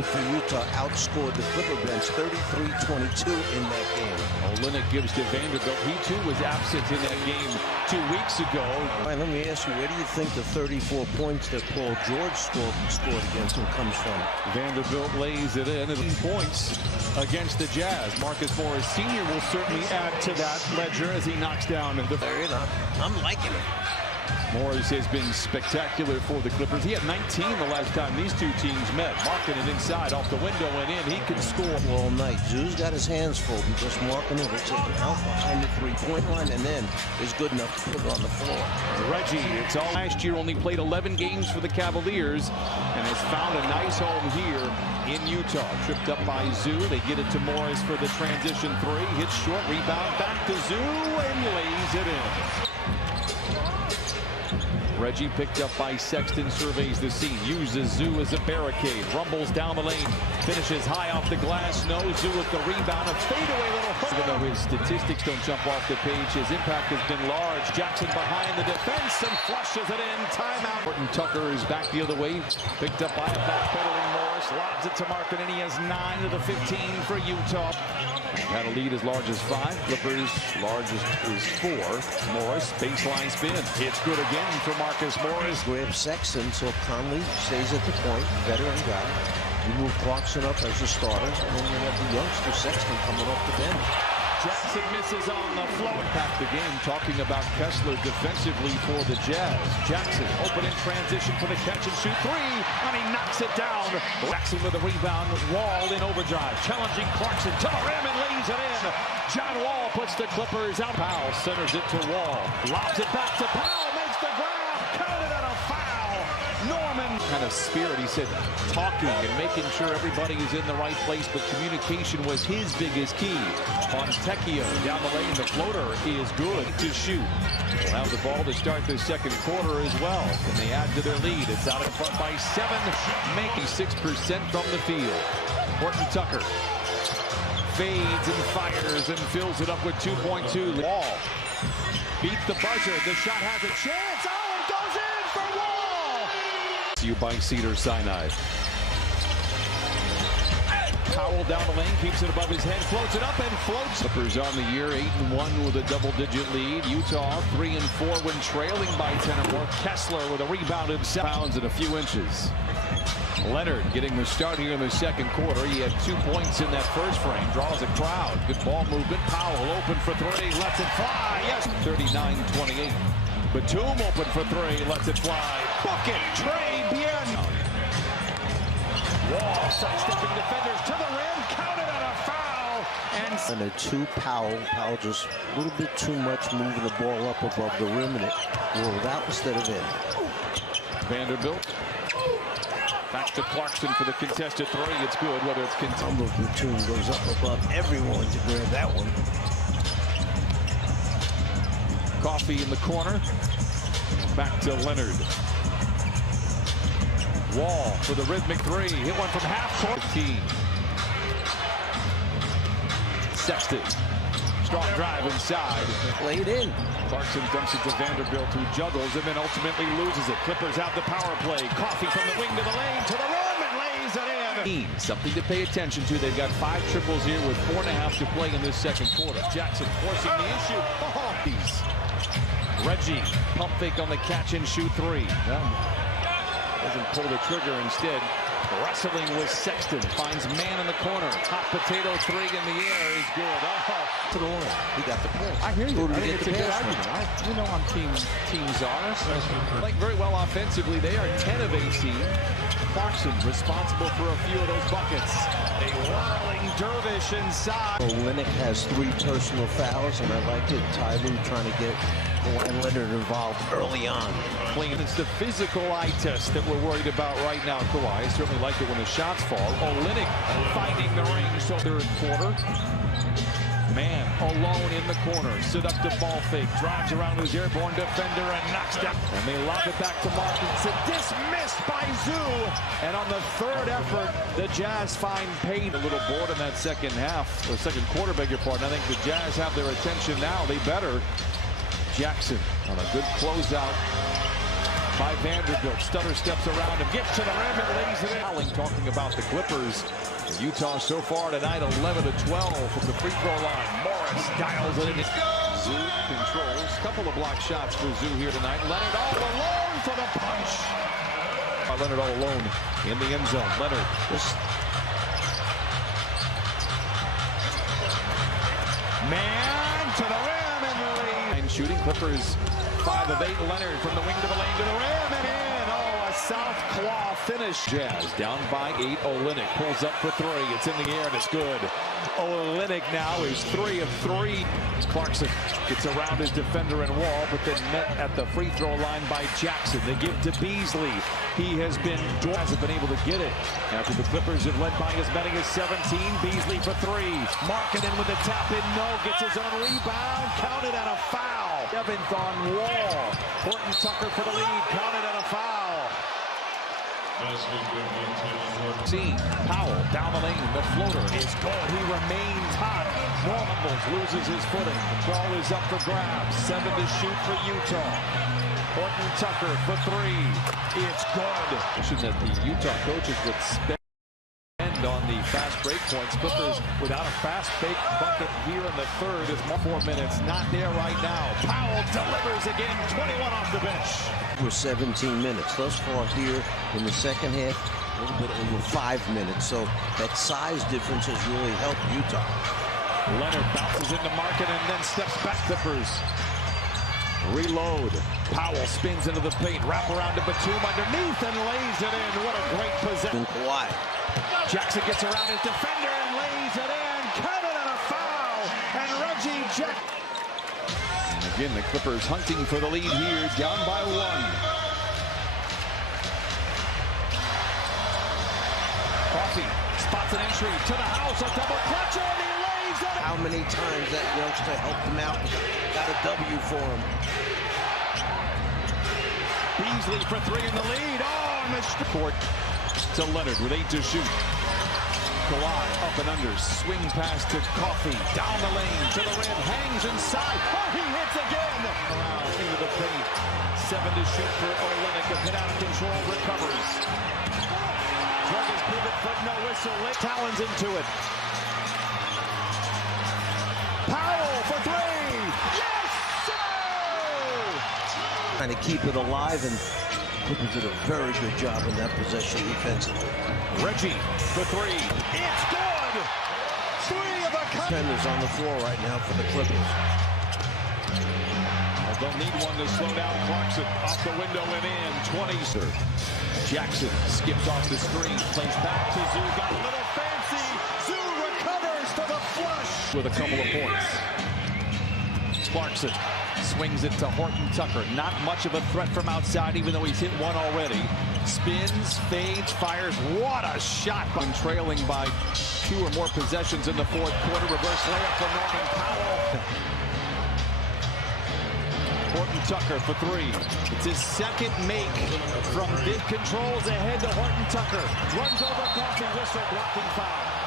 For Utah outscored the Clipper bench 33-22 in that game. Olynyk gives to Vanderbilt. He too was absent in that game 2 weeks ago. All right, let me ask you, where do you think the 34 points that Paul George scored against him comes from? Vanderbilt lays it in at 18 points against the Jazz. Marcus Morris Sr. will certainly add to that ledger as he knocks down the. I'm liking it. Morris has been spectacular for the Clippers. He had 19 the last time these two teams met. Marking it inside, off the window and in. He can score all night. Zoo's got his hands full because marking it is taken out behind the three-point line and then is good enough to put it on the floor. Reggie, it's all last year, only played 11 games for the Cavaliers and has found a nice home here in Utah. Tripped up by Zoo. They get it to Morris for the transition three. Hits short, rebound back to Zoo and lays it in. Reggie picked up by Sexton, surveys the scene, uses Zoo as a barricade, rumbles down the lane, finishes high off the glass, no, Zoo with the rebound, a fadeaway little hook. Even though his statistics don't jump off the page, his impact has been large. Jackson behind the defense and flushes it in, timeout. Horton Tucker is back the other way, picked up by a backpedaling Morris, lobs it to Markin, and he has 9 of the 15 for Utah. Had a lead as large as 5. Clippers largest is 4. Morris, baseline spin. It's good again for Marcus Morris. Grab Sexton so Conley stays at the point. Veteran guy. You move Clarkson up as a starter, and then you have the youngster Sexton coming off the bench. Jackson misses on the floor. Back the game talking about Kessler defensively for the Jazz. Jackson open in transition for the catch and shoot three, and he knocks it down. Jackson with a rebound. Wall in overdrive, challenging Clarkson to the rim and lays it in. John Wall puts the Clippers out. Powell centers it to Wall, lobs it back to Powell, makes the grab, counted at a foul. Norman kind of spirit. He said talking and making sure everybody is in the right place, but communication was his biggest key. Fontecchio down the lane, the floater is good to shoot. Will have the ball to start the second quarter as well. Can they add to their lead? It's out in front by 7, making 6% from the field. Horton Tucker fades and fires and fills it up with 2.2. Wall beat the buzzer. The shot has a chance. Oh, it goes in for Wall. You by Cedars-Sinai. Powell down the lane, keeps it above his head, floats it up and floats. Clippers on the year, 8-1 with a double-digit lead. Utah 3-4 when trailing by 10 or more. Kessler with a rebound in 7 pounds and a few inches. Leonard getting the start here in the second quarter. He had 2 points in that first frame, draws a crowd. Good ball movement. Powell open for 3, lets it fly. Yes, 39-28. Batum open for 3, lets it fly. Bucket, Trey Bien. Wall sidestepping defenders to the rim, counted at a foul. And a 2 Powell. Powell just a little bit too much moving the ball up above the rim, and it rolled out instead of in. Vanderbilt. Back to Clarkson for the contested 3. It's good, whether it's contested. Batum goes up above everyone to grab that one. Coffee in the corner. Back to Leonard. Wall for the rhythmic 3. Hit one from half court. 15. Sexton. Strong drive inside. Laid in. Clarkson dumps it to Vanderbilt, who juggles and then ultimately loses it. Clippers out the power play. Coffee from the wing to the lane, to the rim, and lays it in. Something to pay attention to. They've got 5 triples here with 4.5 to play in this second quarter. Jackson forcing the issue. Oh, piece. Reggie, pump fake on the catch and shoot 3. Doesn't pull the trigger, instead wrestling with Sexton, finds man in the corner. Hot potato 3 in the air is good. Oh, to the line. He got the play. I hear you. I think it's a good argument. You know on teams are. Playing very well offensively. They are 10 of 18. Clarkson responsible for a few of those buckets. A whirling dervish inside. Olynyk has 3 personal fouls, and I like it. Ty Lue trying to get and Leonard involved early on. Clean. It's the physical eye test that we're worried about right now. Kawhi certainly like it when the shots fall. Olynyk finding the ring. So third quarter. Man alone in the corner. Seductive ball fake. Drives around his airborne defender and knocks down. And they lob it back to Markinson. Dismissed by Zoo. And on the third effort, the Jazz find paid. A little bored in that second half. Or second quarter, beg your pardon. I think the Jazz have their attention now. They better. Jackson on a good closeout. by Vanderbilt. Stutter steps around him, gets to the rim and lays it in. Talking about the Clippers. Utah so far tonight, 11-12 from the free throw line. Morris dials it in. Zoo controls. Couple of block shots for Zoo here tonight. Leonard all alone for the punch. Leonard all alone in the end zone. Leonard. Man to the rim and the lead. And shooting Clippers 5 of 8. Leonard from the wing to the lane to the rim and in. Oh, a south claw finish. Jazz down by 8. Olynyk pulls up for 3. It's in the air and it's good. Olynyk now is 3 of 3. Clarkson gets around his defender and wall, but then met at the free throw line by Jackson. They give to Beasley. He hasn't been able to get it. After the Clippers have led by as many as 17. Beasley for 3. Markkanen with the tap in. No, gets his own rebound. Counted and a foul. 7th on wall. Horton Tucker for the lead. Counted and a foul. Powell down the lane. The floater is good. He remains hot. Normals loses his footing. The ball is up for grabs. 7 to shoot for Utah. Horton Tucker for 3. It's good. That the Utah coaches would spend on the fast break points. Clippers without a fast break bucket here in the third. Is 4 minutes. Not there right now. Powell delivers again. 21 off the bench. We're 17 minutes. Thus far here in the second half, a little bit over 5 minutes. So that size difference has really helped Utah. Leonard bounces into Markkanen and then steps back. Clippers reload. Powell spins into the paint. Wrap around to Batum underneath and lays it in. What a great possession. Jackson gets around his defender and lays it in. Counted and a foul. And Reggie Jackson. Again, the Clippers hunting for the lead here, down by 1. Coffee spots an entry to the house, a double clutcher, and he lays it. How many times that youngster helped him out? Got a W for him. Beasley for 3 in the lead. Oh, and the court to Leonard with 8 to shoot. Kawhi up and under, swing pass to Coffee, down the lane, to the rim, hangs inside, oh, he hits again! Around into the paint, 7 to shoot for Olynyk, a bit out of control, recovers. Drug his pivot foot, no whistle, talons into it. Powell for 3, yes, sir! Trying to keep it alive, and Clippers did a very good job in that possession defensively. Reggie for 3. It's good! 3 of a kind. Defenders on the floor right now for the Clippers. Well, they'll need one to slow down Clarkson. Off the window and in. 20. Jackson skips off the screen. Plays back to Zoo. Got a little fancy. Zoo recovers for the flush. With a couple of points. Clarkson swings it to Horton Tucker. Not much of a threat from outside, even though he's hit 1 already. Spins, fades, fires. What a shot! Trailing by 2 or more possessions in the 4th quarter. Reverse layup for Norman Powell. Horton Tucker for 3. It's his 2nd make from mid controls ahead to Horton Tucker. Runs over Coffee, whistle, blocking foul.